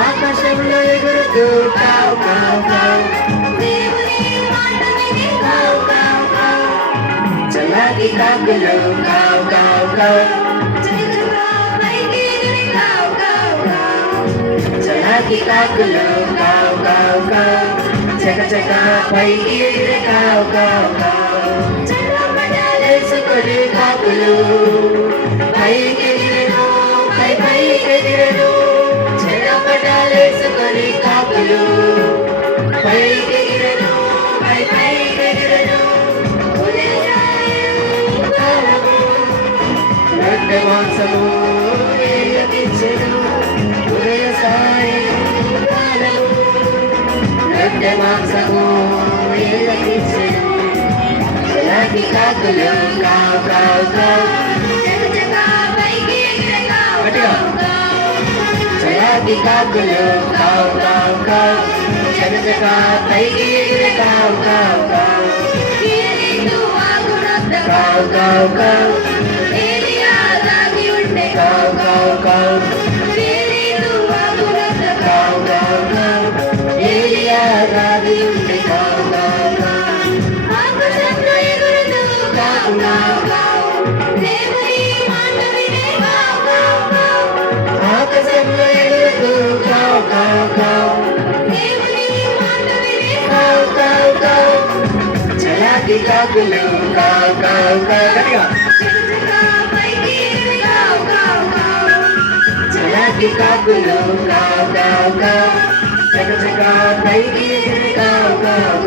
ఆకాశంలో ఎగురుతూ కావు కావు కావు చలాకి కాకులు కావు కావు కావు చలాకి కాకులు కావు కావు కావు చక చక పైకి ఎగిరే కావు కావు కావు వేసుకొని కాకులు పైకి ఎగిరెను పైకి ఎగిరెను చెరపటాలేసుకొని కాకులు పైకి ఎగిరెను పైకి ఎగిరెను రొట్టె మాంసము వేయకిచ్చెను ఉదయ సాయంకాలము రొట్టె మాంసము వేయకిచ్చెను చలాకి కాకులు కావు కావు కావు చలాకి కాకులు కావు కావు కావు చకచక పైకి ఎగిరే కావు కావు కావు కావు కావు కావు కావు కావు కావు కావు కావు కావు ఏలియా రాగి ఉండే కావు కావు కావు కావు కావు ఆకాశంలో ఎగురుతూ కావు కావు కావు కావు కావు కావు చలాకి కాకులు కావు కావు కావు చలాకి కాకులు కావు కావు కావు చక చక పైకి ఎగిరే కావు కావు